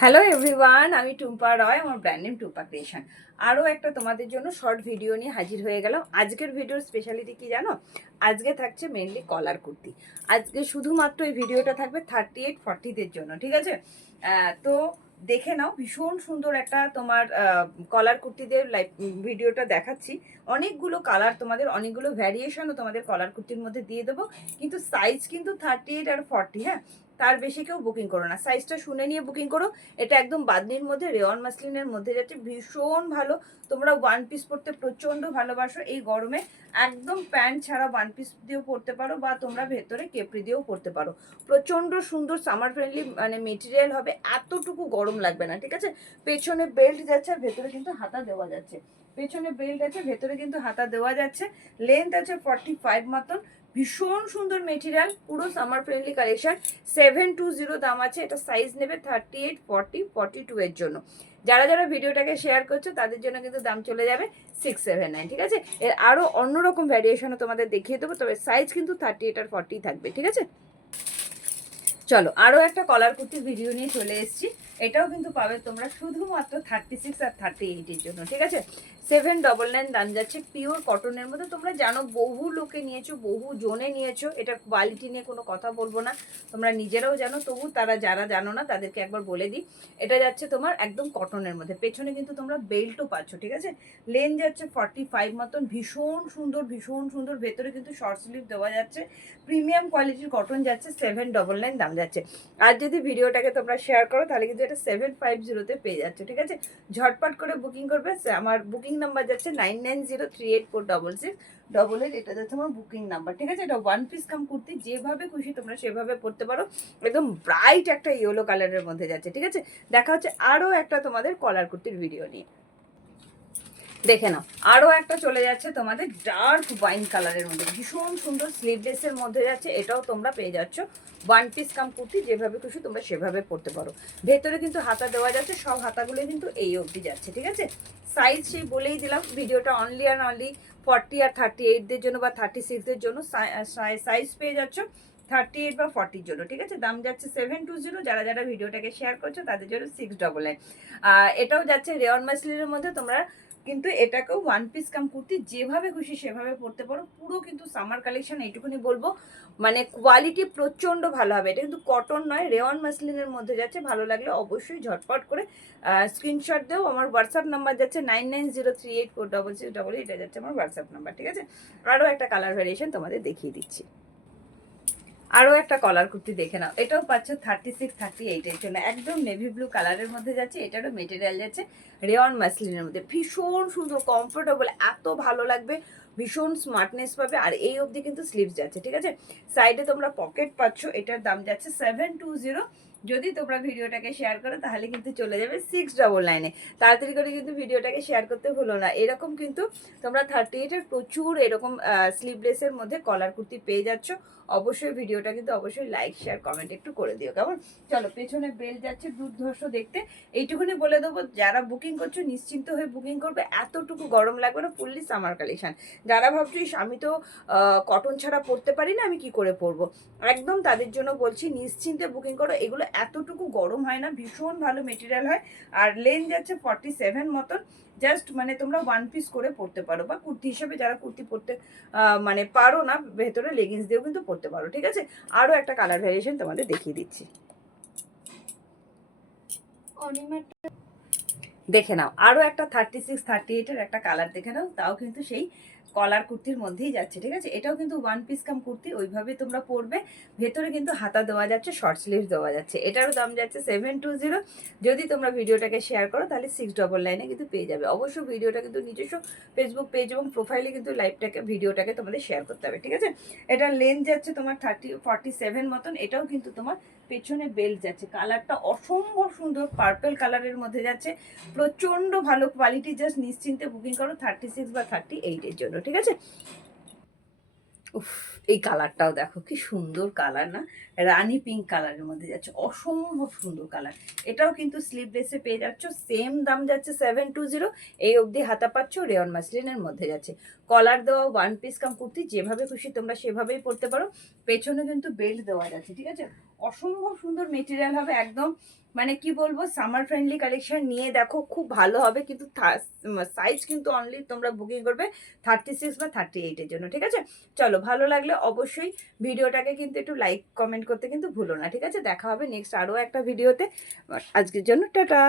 Hello everyone আমি টুম্পা রয়, আমার brand name Tumpa creation আরও একটা তোমাদের জন্য শর্ট ভিডিও নিয়ে হাজির হয়ে গেলাম। আজকের ভিডিওর স্পেশালিটি কি জানো? আজকে থাকছে মেনলি কলার কুর্তি। আজকে শুধুমাত্র এই ভিডিওটা থাকবে থার্টি এইট ফর্টিদের জন্য, ঠিক আছে? তো দেখে নাও, ভীষণ সুন্দর একটা তোমার কলার কুর্তিদের লাইভ ভিডিওটা দেখাচ্ছি। অনেকগুলো কালার তোমাদের, অনেকগুলো ভ্যারিয়েশনও তোমাদের কলার কুর্তির মধ্যে দিয়ে দেবো। কিন্তু সাইজ কিন্তু থার্টি এইট আর ফর্টি হ্যাঁ? তার বেশি কেউ বুকিং করো না। সাইজটা শুনে নিয়ে বুকিং করো। এটা একদম বাদনির মধ্যে, রেওয়ান মাসলিনের মধ্যে। যাচ্ছে ভীষণ ভালো। তোমরা ওয়ান পিস পরতে প্রচণ্ড ভালোবাসো এই গরমে। একদম প্যান্ট ছাড়া ওয়ান পিস দিয়েও পরতে পারো বা তোমরা ভেতরে কেপড়ি দিয়েও পরতে পারো। প্রচণ্ড সুন্দর সামার ফ্রেন্ডলি মানে মেটেরিয়াল হবে। এতটুকু গরম লাগবে না, ঠিক আছে? পেছনে বেল্ট যাচ্ছে আর ভেতরে কিন্তু হাতা দেওয়া যাচ্ছে। পেছনে বেল্ট আছে, ভেতরে কিন্তু হাতা দেওয়া যাচ্ছে। লেন্থ আছে ফর্টি ফাইভ মতন। ভীষণ সুন্দর মেটেরিয়াল পুরো summer friendly collection seven two zero দাম আছে, এটা সাইজ নেবে thirty eight forty forty two এর জন্য। যারা যারা ভিডিওটাকে শেয়ার করছ, তাদের জন্য কিন্তু দাম চলে যাবে সিক্স সেভেন নাইন ঠিক আছে? এর আরও অন্যরকম ভ্যারিয়েশনও তোমাদের দেখিয়ে দেবো, তবে সাইজ কিন্তু থার্টি এইট আর ফর্টি থাকবে, ঠিক আছে? চলো আরও একটা কলার কুর্তির ভিডিও নিয়ে চলে এসেছি। এটাও কিন্তু পাবে তোমরা শুধুমাত্র থার্টি সিক্স আর থার্টি এইটের জন্য, ঠিক আছে? সেভেন ডবল নাইন দাম যাচ্ছে পিওর কটনের মধ্যে। তোমরা জানো, বহু লোকে নিয়েছো, বহু জনে নিয়েছো, এটা কোয়ালিটি নিয়ে কোনো কথা বলব না। তোমরা নিজেরাও জানো, তবু তারা যারা জানো না, তাদেরকে একবার বলে দিই। এটা যাচ্ছে তোমার একদম কটনের মধ্যে। পেছনে কিন্তু তোমরা বেল্টও পাচ্ছ, ঠিক আছে? লেন যাচ্ছে ফর্টি ফাইভ মতন, ভীষণ সুন্দর ভীষণ সুন্দর। ভেতরে কিন্তু শর্ট স্লিভ দেওয়া যাচ্ছে। প্রিমিয়াম কোয়ালিটির কটন যাচ্ছে সেভেন ডবল নাইন দাম যাচ্ছে। আর যদি ভিডিওটাকে তোমরা শেয়ার করো, তাহলে কিন্তু এটা সেভেন ফাইভ জিরোতে পেয়ে যাচ্ছে, ঠিক আছে? ঝটপট করে বুকিং করবে আমার বুকিং নাম্বার যাচ্ছে nine nine zero three eight four double six double eight এটা যাচ্ছে আমার বুকিং নাম্বার ঠিক আছে? এটা ওয়ান পিস কাম কুর্তি, যেভাবে খুশি তোমরা সেভাবে পড়তে পারো। একদম ব্রাইট একটা ইয়েলো কালারের মধ্যে যাচ্ছে, ঠিক আছে? দেখা হচ্ছে আরও একটা তোমাদের কলার কুর্তির ভিডিও নিয়ে। দেখে নাও। আরও একটা চলে যাচ্ছে তোমাদের ডার্ক ওয়াইন কালারের মধ্যে। ভীষণ সুন্দর স্লিভলেসের মধ্যে যাচ্ছে, এটাও তোমরা পেয়ে যাচ্ছ। ওয়ান পিস কাম কুর্তি, যেভাবে খুশি তোমরা সেভাবে পড়তে পারো। ভেতরে কিন্তু হাতা দেওয়া যাচ্ছে, সব হাতাগুলো কিন্তু এই অবধি যাচ্ছে, ঠিক আছে? সাইজ সেই বলেই দিলাম, ভিডিওটা অনলি অ্যান্ড অনলি ফর্টি আর থার্টি এইটদের জন্য বা থার্টি সিক্সদের জন্য সাইজ পেয়ে যাচ্ছ থার্টি এইট বা ফর্টির জন্য, ঠিক আছে? দাম যাচ্ছে সেভেন টু জিরো যারা যারা ভিডিওটাকে শেয়ার করছ তাদের জন্য সিক্স ডবল নাইন এটাও যাচ্ছে রেওয়ান মাসলিনের মধ্যে তোমরা কিন্তু এটাকেও ওয়ান পিস কাম কুর্তি যেভাবে খুশি সেভাবে পরতে পারো। পুরো কিন্তু সামার কালেকশন এইটুকুনি বলব। মানে কোয়ালিটি প্রচণ্ড ভালো হবে। এটা কিন্তু কটন নয় রেওয়ান মাসলিনের মধ্যে যাচ্ছে। ভালো লাগলে অবশ্যই ঝটপট করে স্ক্রিনশট দেও। আমার হোয়াটসঅ্যাপ নাম্বার যাচ্ছে nine nine zero three eight four double six double এটা যাচ্ছে আমার হোয়াটসঅ্যাপ নাম্বার ঠিক আছে? আরও একটা কালার ভ্যারিয়েশন তোমাদের দেখিয়ে দিচ্ছি। আরও একটা কলার কুর্তি দেখে নাও। এটাও পাচ্ছ থার্টি সিক্স থার্টি এইটের জন্য। একদম নেভি ব্লু কালারের মধ্যে যাচ্ছে, এটারও মেটেরিয়াল যাচ্ছে রেওয়ান মাসলিনের মধ্যে। ভীষণ সুন্দর কমফোর্টেবল এত ভালো লাগবে, ভীষণ স্মার্টনেস পাবে, আর এই অবধি কিন্তু স্লিভস যাচ্ছে, ঠিক আছে? সাইডে তোমরা পকেট পাচ্ছ, এটার দাম যাচ্ছে সেভেন টু জিরো যদি তোমরা ভিডিওটাকে শেয়ার করো তাহলে কিন্তু চলে যাবে সিক্স ডবল নাইনে তাড়াতাড়ি করে কিন্তু ভিডিওটাকে শেয়ার করতে ভুলো না। এরকম কিন্তু তোমরা থার্টি এইটের প্রচুর এরকম স্লিভলেসের মধ্যে কলার কুর্তি পেয়ে যাচ্ছ। অবশ্যই ভিডিওটা কিন্তু অবশ্যই লাইক শেয়ার কমেন্ট একটু করে দিও কেমন? চলো পেছনে বেল যাচ্ছে দুর্ধর্ষ দেখতে। এইটুকুনি বলে দেবো যারা বুকিং করছ নিশ্চিন্ত হয়ে বুকিং করবে। এতটুকু গরম লাগবে না ফুললি সামার কালেকশন যারা ভাবছ "ইস, আমি তো কটন ছাড়া পরতে পারি না আমি কি করে পরবো? একদম তাদের জন্য বলছি নিশ্চিন্তে বুকিং করো। এগুলো এতটুকু গরম হয় না ভীষণ ভালো মেটেরিয়াল হয়। আর লেন যাচ্ছে ফর্টি সেভেন মতন। জাস্ট মানে তোমরা ওয়ান পিস করে পরতে পারো বা কুর্তি হিসেবে যারা কুর্তি পরতে মানে পারো না ভেতরে লেগিংস দিয়েও কিন্তু পরতে পারো ঠিক আছে? আরও একটা কালার ভ্যারিয়েশন তোমাদের দেখিয়ে দিচ্ছি। দেখে নাও আরও একটা থার্টি সিক্স থার্টি এইটের একটা কালার দেখে নাও তাও কিন্তু সেই কলার কুর্তির মধ্যেই যাচ্ছে, ঠিক আছে? এটাও কিন্তু ওয়ান পিস কাম কুর্তি, ওইভাবে তোমরা পরবে। ভেতরে কিন্তু হাতা দেওয়া যাচ্ছে শর্ট স্লিভ দেওয়া যাচ্ছে। এটারও দাম যাচ্ছে সেভেন টু জিরো যদি তোমরা ভিডিওটাকে শেয়ার করো, তাহলে সিক্স ডবল লাইনে কিন্তু পেয়ে যাবে। অবশ্য ভিডিওটা কিন্তু নিজস্ব ফেসবুক পেজ এবং প্রোফাইলে কিন্তু লাইভটাকে ভিডিওটাকে তোমাদের শেয়ার করতে হবে, ঠিক আছে? এটা লেন্থ যাচ্ছে তোমার থার্টি ফর্টি সেভেন মতন। এটাও কিন্তু তোমার পেছনে বেল্ট যাচ্ছে। কালারটা অসম্ভব সুন্দর পার্পেল কালারের মধ্যে যাচ্ছে। প্রচণ্ড ভালো কোয়ালিটি জাস্ট নিশ্চিন্তে বুকিং করো থার্টি সিক্স বা থার্টি এইটের জন্য ঠিক আছে? উফ, এই কালারটাও দেখো, কি সুন্দর কালার না? রানী পিঙ্ক কালারের মধ্যে যাচ্ছে, অসম্ভব সুন্দর কালার। এটাও কিন্তু স্লিভলেসে পেয়ে যাচ্ছ সেম দাম যাচ্ছে সেভেন টু জিরো এই অবধি হাতা পাচ্ছ রেয়ন মাসলিনের মধ্যে যাচ্ছে। কলার দেওয়া ওয়ান পিস কাম কুর্তি, যেভাবে খুশি তোমরা সেভাবেই পরতে পারো। পেছনে কিন্তু বেল্ট দেওয়া যাচ্ছে, ঠিক আছে? অসম্ভব সুন্দর মেটেরিয়াল হবে, একদম মানে কি বলব সামার ফ্রেন্ডলি কালেকশন নিয়ে দেখো, খুব ভালো হবে, কিন্তু সাইজ কিন্তু অনলি তোমরা বুকিং করবে থার্টি সিক্স বা থার্টি এইটের জন্য, ঠিক আছে? চলো ভালো লাগলে অবশ্যই ভিডিওটাকে কিন্তু একটু লাইক কমেন্ট করতে কিন্তু ভুলো না। ঠিক আছে? দেখা হবে নেক্সট আরও একটা ভিডিওতে। আজকের জন্য টাটা।